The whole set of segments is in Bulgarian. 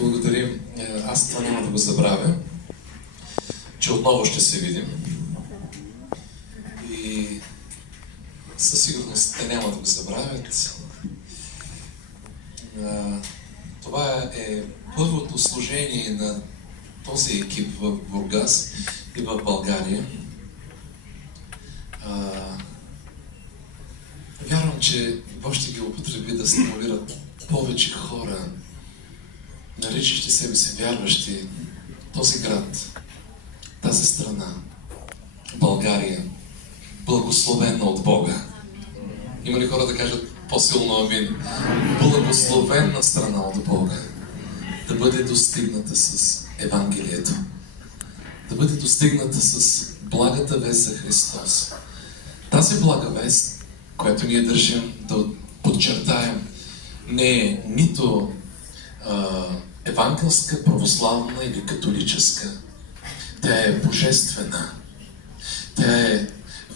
Благодарим. Аз това няма да го забравя, че отново ще се видим. И със сигурност те няма да го забравят. Това е първото служение на този екип в Бургас и в България. Вярвам, че Бог ще ги употреби да стимулират повече хора, наричащи себе си вярващи, този град, тази страна, България, благословена от Бога. Има ли хора да кажат по-силно амин? Благословена страна от Бога, да бъде достигната с Евангелието, да бъде достигната с благата вест за Христос. Тази блага вест, която ние държим да подчертаем, не е нито евангелска, православна или католическа. Тя е божествена. Тя е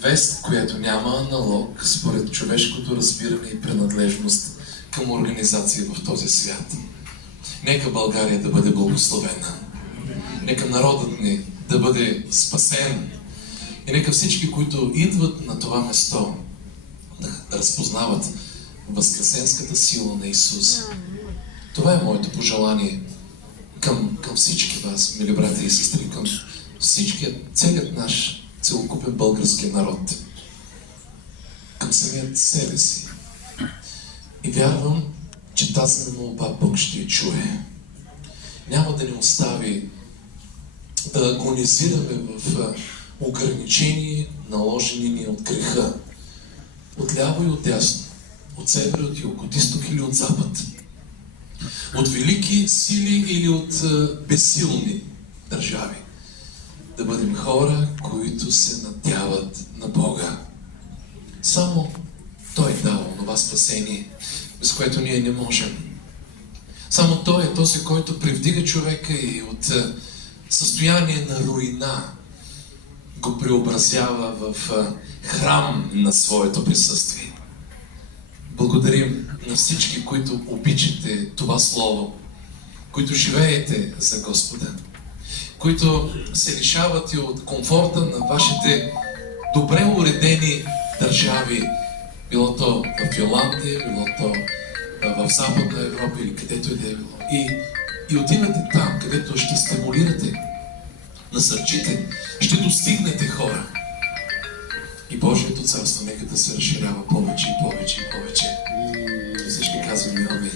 вест, която няма аналог според човешкото разбиране и принадлежност към организации в този свят. Нека България да бъде благословена. Нека народът ни да бъде спасен. И нека всички, които идват на това место, да разпознават възкресенската сила на Исус. Това е моето пожелание към всички вас, мили брати и сестри, към целият наш целокупен български народ, към самият себе си. И вярвам, че тази молба Бог ще я чуе. Няма да ни остави да агонизираме в ограничения, наложени ни от греха, от ляво и от дясно, от север, от юг, от изток или от запад, от велики сили или от безсилни държави. Да бъдем хора, които се надяват на Бога. Само Той дава това спасение, без което ние не можем. Само Той е този, който привдига човека и от състояние на руина го преобразява в храм на своето присъствие. Благодарим на всички, които обичате това Слово, които живеете за Господа, които се лишават и от комфорта на вашите добре уредени държави, било то в Йоландия, било то в Западна Европа или където и да е било. И отивате там, където ще стимулирате, насърчите, ще достигнете хора. И Божието царство нека да се разширява повече и повече и повече. И всички казваме амин.